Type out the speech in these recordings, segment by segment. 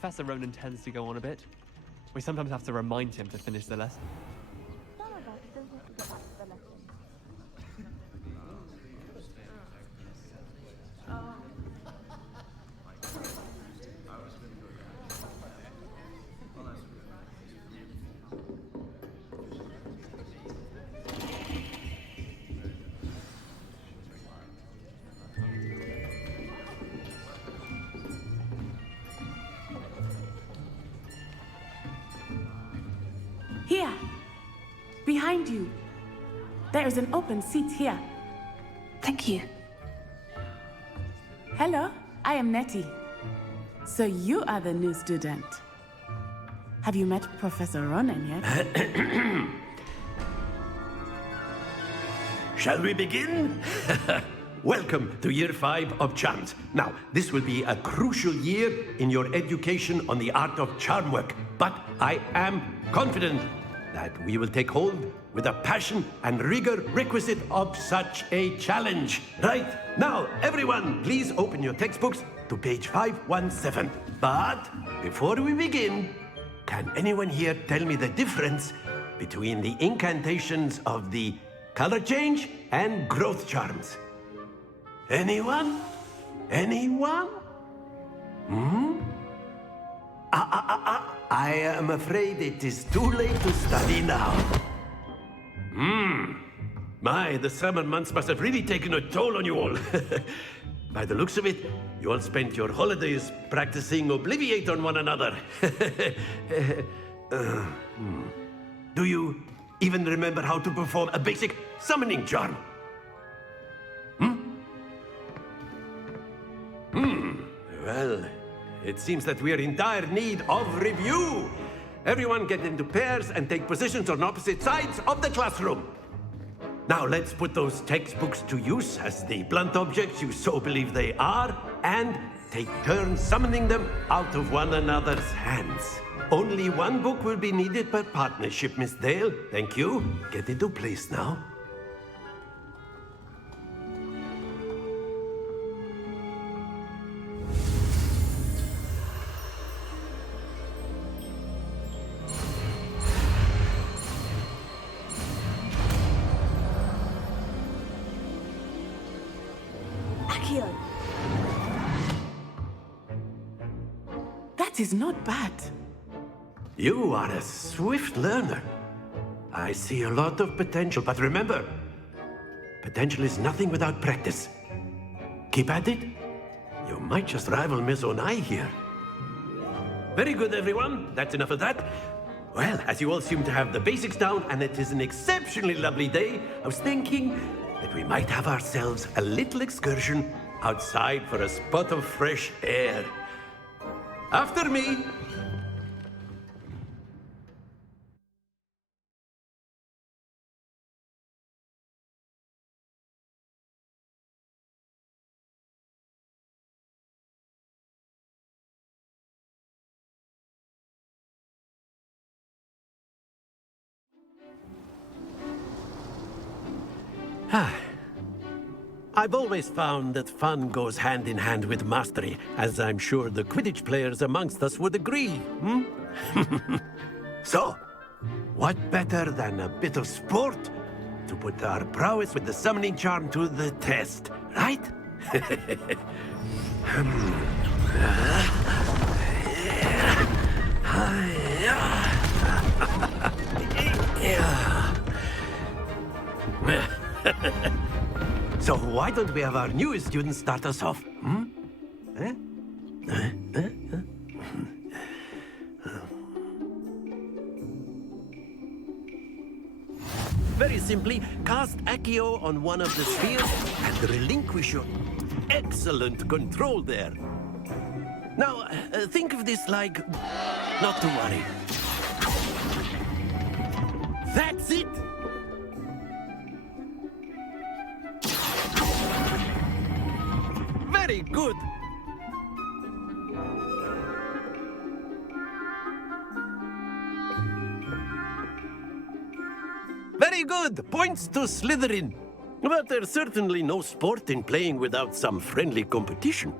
Professor Ronan tends to go on a bit. We sometimes have to remind him to finish the lesson. Some of us don't get to get back to the lesson. Here, behind you. There is an open seat here. Thank you. Hello, I am Nettie. So you are the new student. Have you met Professor Ronan yet? Shall we begin? Welcome to Year 5 of Charms. Now, this will be a crucial year in your education on the art of charm work, but I am confident that we will take hold with the passion and rigor requisite of such a challenge. Right, now, everyone, please open your textbooks to page 517. But before we begin, can anyone here tell me the difference between the incantations of the color change and growth charms? Anyone? Anyone? I am afraid it is too late to study now. My, the summer months must have really taken a toll on you all. By the looks of it, you all spent your holidays practicing Obliviate on one another. Do you even remember how to perform a basic summoning charm? Well, it seems that we are in dire need of review. Everyone get into pairs and take positions on opposite sides of the classroom. Now let's put those textbooks to use as the blunt objects you so believe they are, and take turns summoning them out of one another's hands. Only one book will be needed per partnership, Miss Dale. Thank you. Get into place now. That is not bad. You are a swift learner. I see a lot of potential, but remember, potential is nothing without practice. Keep at it. You might just rival Miss Onai here. Very good, everyone. That's enough of that. Well, as you all seem to have the basics down, and it is an exceptionally lovely day, I was thinking that we might have ourselves a little excursion outside for a spot of fresh air. After me. I've always found that fun goes hand in hand with mastery, as I'm sure the Quidditch players amongst us would agree, So, what better than a bit of sport to put our prowess with the summoning charm to the test, right? So why don't we have our newest student start us off? Very simply, cast Accio on one of the spheres and relinquish your excellent control there. Now, think of this like, not to worry. That's it! Very good! Very good! Points to Slytherin. But there's certainly no sport in playing without some friendly competition.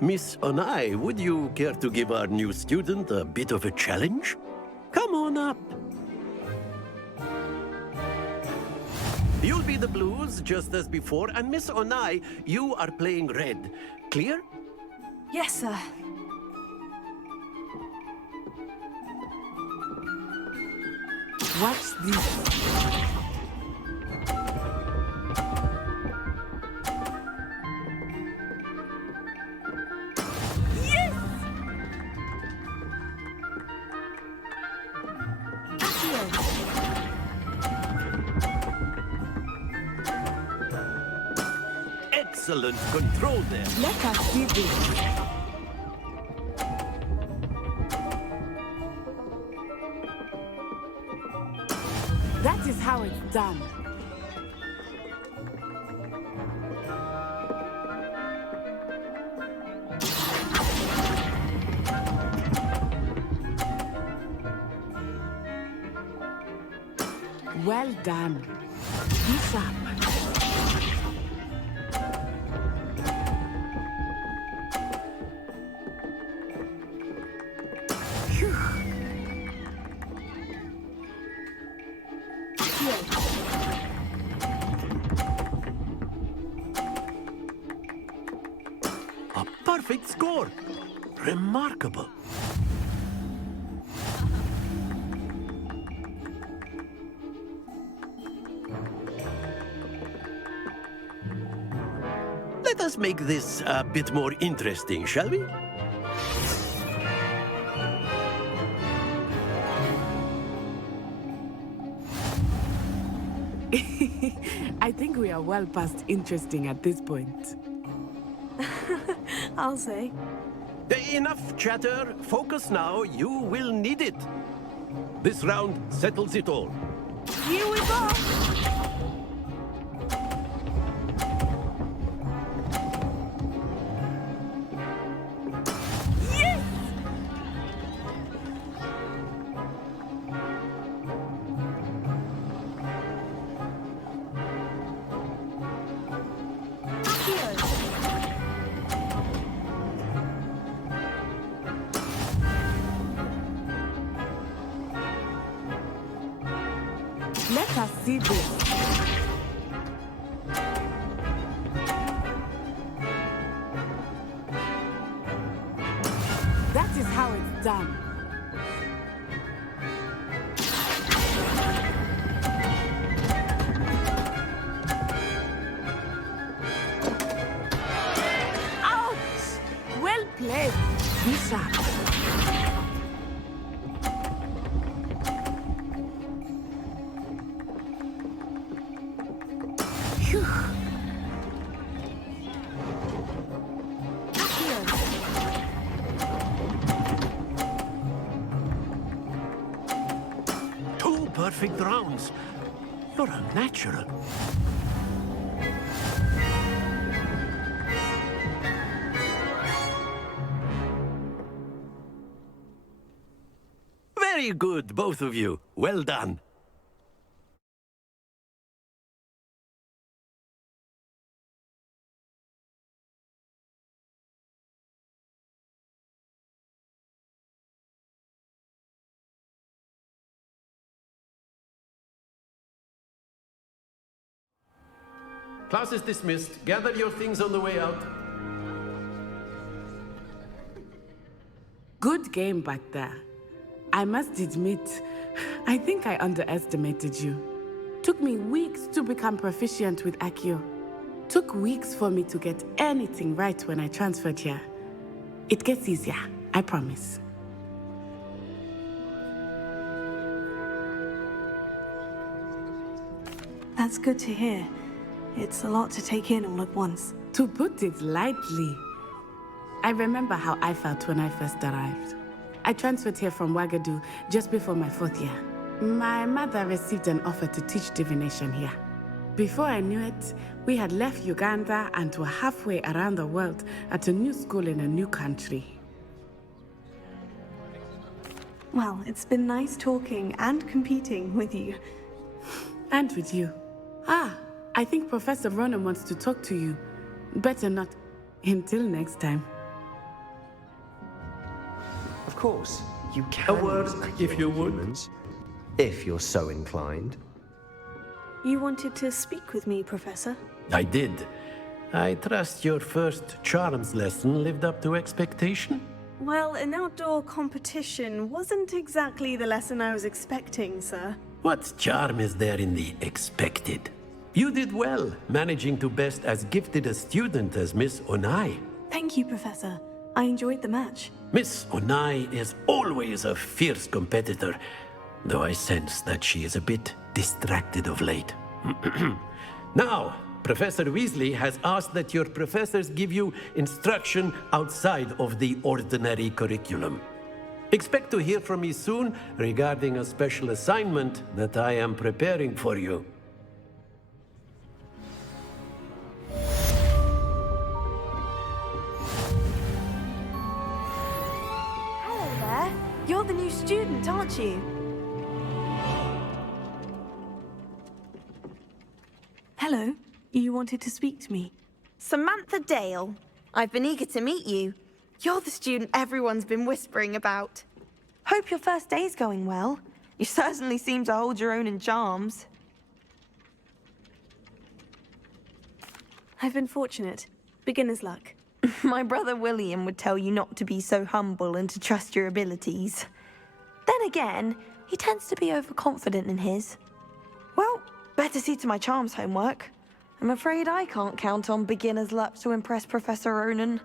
Miss Onai, would you care to give our new student a bit of a challenge? Come on up. You'll be the blues just as before, and Miss Onai, you are playing red. Clear? Yes, sir. Watch this. Excellent control there. Let us see this. That is how it's done. Well done. Be sharp. A perfect score. Remarkable. Let us make this a bit more interesting, shall we? I think we are well past interesting at this point. I'll say. Enough chatter. Focus now. You will need it. This round settles it all. Here we go! Let us see this. That is how it's done. Ouch! Well played. Be sharp. Two perfect rounds. You're a natural. Very good, both of you. Well done. Class is dismissed. Gather your things on the way out. Good game back there. I must admit, I think I underestimated you. Took me weeks to become proficient with Accio. Took weeks for me to get anything right when I transferred here. It gets easier, I promise. That's good to hear. It's a lot to take in all at once. To put it lightly, I remember how I felt when I first arrived. I transferred here from Wagadu just before my 4th year. My mother received an offer to teach divination here. Before I knew it, we had left Uganda and were halfway around the world at a new school in a new country. Well, it's been nice talking and competing with you. And with you. I think Professor Ronan wants to talk to you. Better not. Until next time. Of course, you can. A word, use the if cure you on would. humans, if you're so inclined. You wanted to speak with me, Professor? I did. I trust your first charms lesson lived up to expectation? Well, an outdoor competition wasn't exactly the lesson I was expecting, sir. What charm is there in the expected? You did well, managing to best as gifted a student as Miss Onai. Thank you, Professor. I enjoyed the match. Miss Onai is always a fierce competitor, though I sense that she is a bit distracted of late. Now, Professor Weasley has asked that your professors give you instruction outside of the ordinary curriculum. Expect to hear from me soon regarding a special assignment that I am preparing for you. Hello there. You're the new student, aren't you? Hello. You wanted to speak to me. Samantha Dale. I've been eager to meet you. You're the student everyone's been whispering about. Hope your first day's going well. You certainly seem to hold your own in charms. I've been fortunate. Beginner's luck. My brother William would tell you not to be so humble and to trust your abilities. Then again, he tends to be overconfident in his. Well, better see to my charms homework. I'm afraid I can't count on beginner's luck to impress Professor Ronan.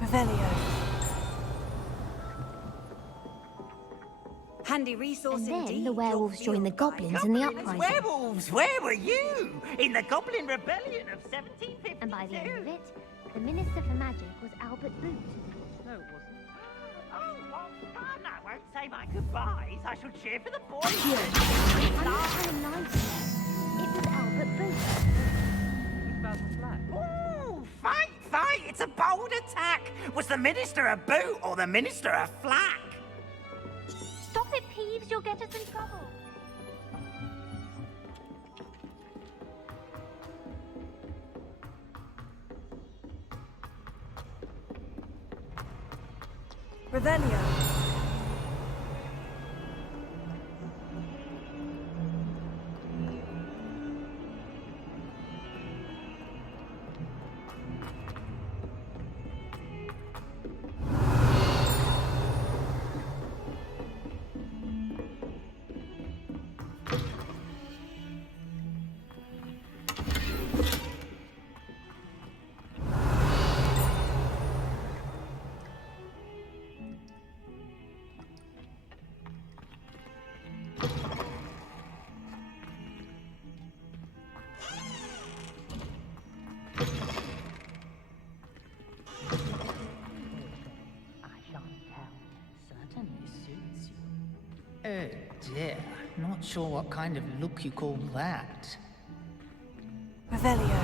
Revelio. Handy resource And then indeed. the werewolves joined the goblins in the uprising. Werewolves, where were you? In the Goblin Rebellion of 1752. And by the end of it, the Minister for Magic was Albert Boot. No, it wasn't. Oh, what fun! I won't say my goodbyes. I shall cheer for the boys. I'm not telling lies here. It was Albert Boot. Ooh, fight, fight! It's a bold attack. Was the Minister a boot or the Minister a flack? Stop it, Peeves, you'll get us in trouble. Revelio. Oh dear, not sure what kind of look you call that. Revelio.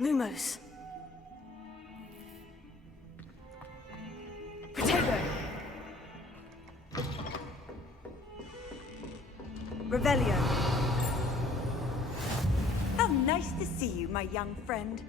Lumos. Protego. Revelio. How nice to see you, my young friend.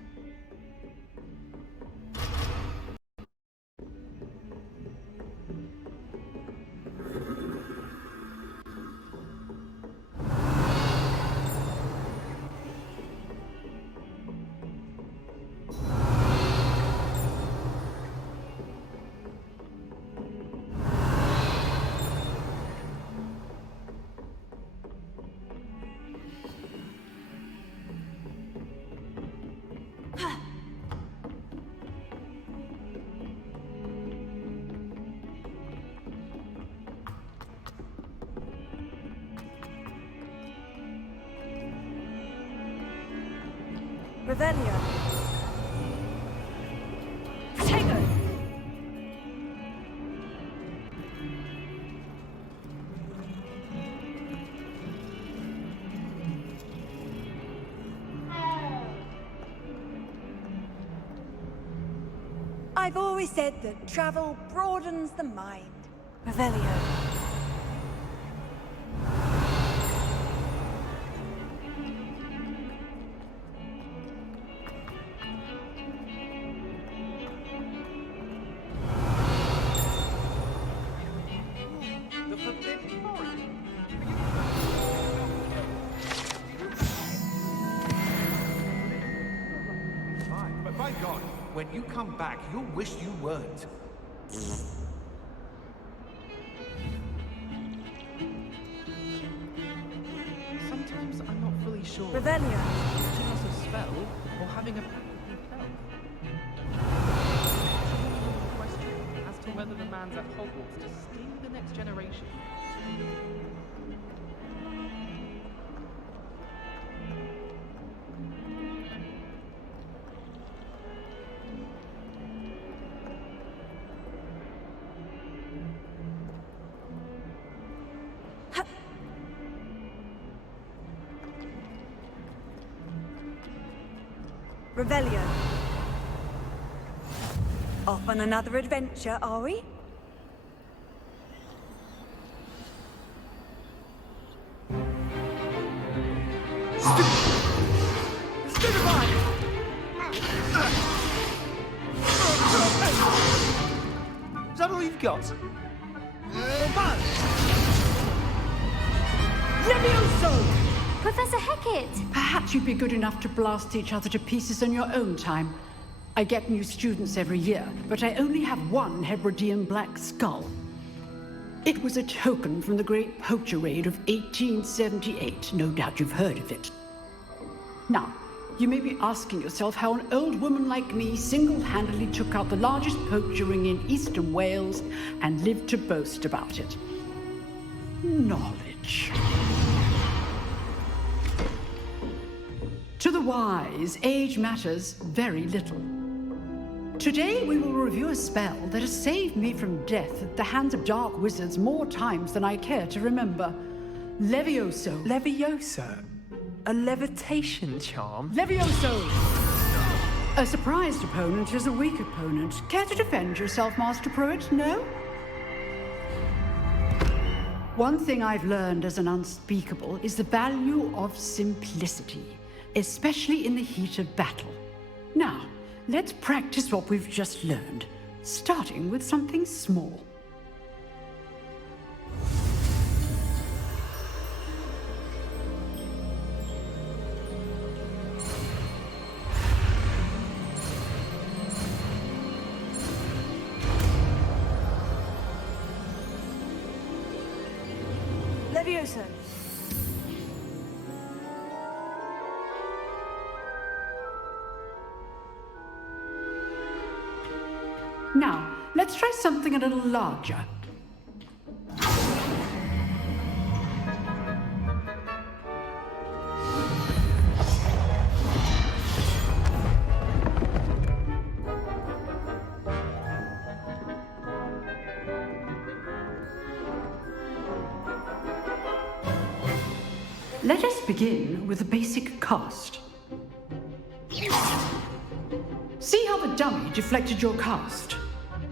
Revelio. Protego. I've always said that travel broadens the mind. Revelio. But by God, when you come back, you'll wish you weren't. Sometimes I'm not fully sure. Revelio. Teaching us a spell or having a pact with himself. Question as to whether the man's at Hogwarts to steal the next generation. Revelio. Off on another adventure, are we? Is that all you've got? Levioso! Professor Hecat! Perhaps you'd be good enough to blast each other to pieces in your own time. I get new students every year, but I only have one Hebridean black skull. It was a token from the Great Poacher Raid of 1878. No doubt you've heard of it. Now, you may be asking yourself how an old woman like me single-handedly took out the largest poacher ring in eastern Wales and lived to boast about it. Knowledge. To the wise, age matters very little. Today we will review a spell that has saved me from death at the hands of dark wizards more times than I care to remember. Levioso. Levioso? A levitation charm? Levioso! A surprised opponent is a weak opponent. Care to defend yourself, Master Pruitt? No? One thing I've learned as an unspeakable is the value of simplicity, especially in the heat of battle. Now, let's practice what we've just learned, starting with something small. Levioso. Now, let's try something a little larger. Let us begin with the basic cast. See how the dummy deflected your cast?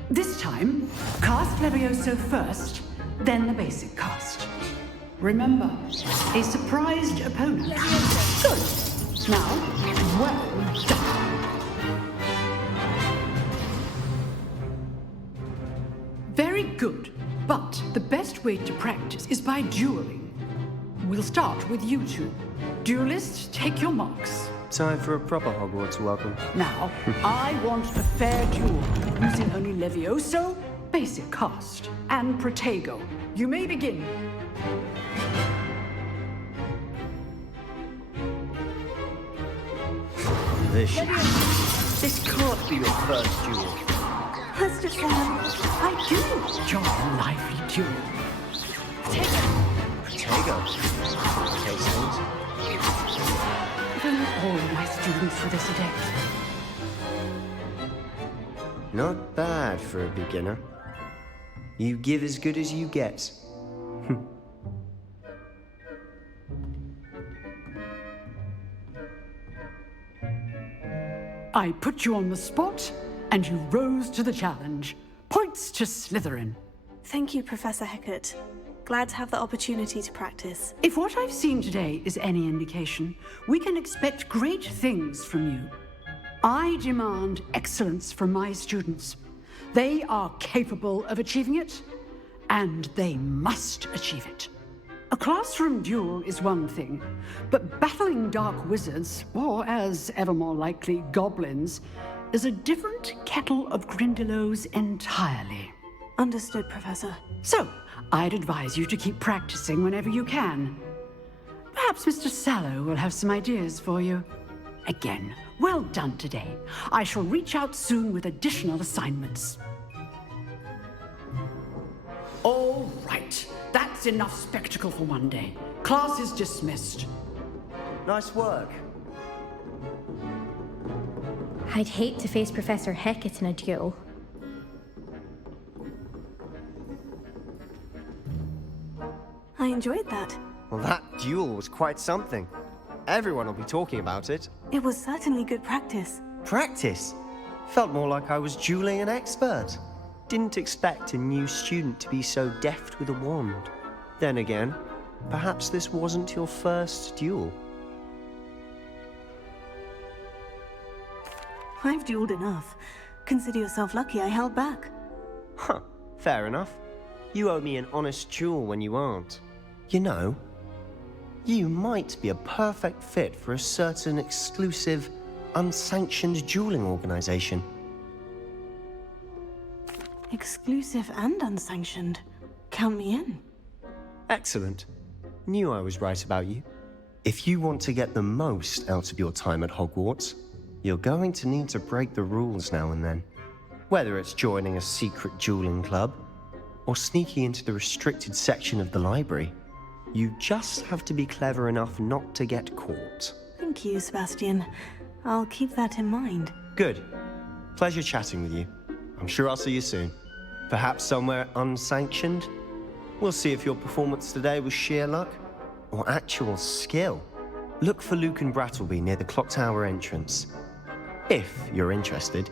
This time, cast Levioso first, then the basic cast. Remember, a surprised opponent. Good. Now, well done. Very good, but the best way to practice is by dueling. We'll start with you two. Duelists, take your marks. Time for a proper Hogwarts welcome. Now, I want a fair duel, using only Levioso, basic cast, and Protego. You may begin. This can't be your first duel. Let's just say I do. Your lively duel. Protego. Casings. If only all my students were this adept. Not bad for a beginner. You give as good as you get. I put you on the spot, and you rose to the challenge. Points to Slytherin. Thank you, Professor Hecat. Glad to have the opportunity to practice. If what I've seen today is any indication, we can expect great things from you. I demand excellence from my students. They are capable of achieving it, and they must achieve it. A classroom duel is one thing, but battling dark wizards, or as ever more likely, goblins, is a different kettle of Grindylows entirely. Understood, Professor. So, I'd advise you to keep practicing whenever you can. Perhaps Mr. Sallow will have some ideas for you. Again, well done today. I shall reach out soon with additional assignments. All right, that's enough spectacle for one day. Class is dismissed. Nice work. I'd hate to face Professor Hecat in a duel. I enjoyed that. Well, that duel was quite something. Everyone will be talking about it. It was certainly good practice. Practice? Felt more like I was dueling an expert. Didn't expect a new student to be so deft with a wand. Then again, perhaps this wasn't your first duel. I've dueled enough. Consider yourself lucky I held back. Huh, fair enough. You owe me an honest duel when you aren't. You know, you might be a perfect fit for a certain exclusive, unsanctioned dueling organization. Exclusive and unsanctioned. Count me in. Excellent. Knew I was right about you. If you want to get the most out of your time at Hogwarts, you're going to need to break the rules now and then. Whether it's joining a secret dueling club, or sneaking into the restricted section of the library, you just have to be clever enough not to get caught. Thank you, Sebastian. I'll keep that in mind. Good. Pleasure chatting with you. I'm sure I'll see you soon. Perhaps somewhere unsanctioned? We'll see if your performance today was sheer luck or actual skill. Look for Luke and Brattleby near the clock tower entrance, if you're interested.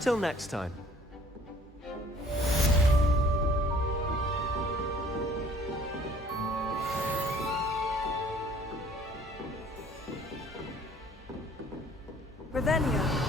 Till next time. Revelio.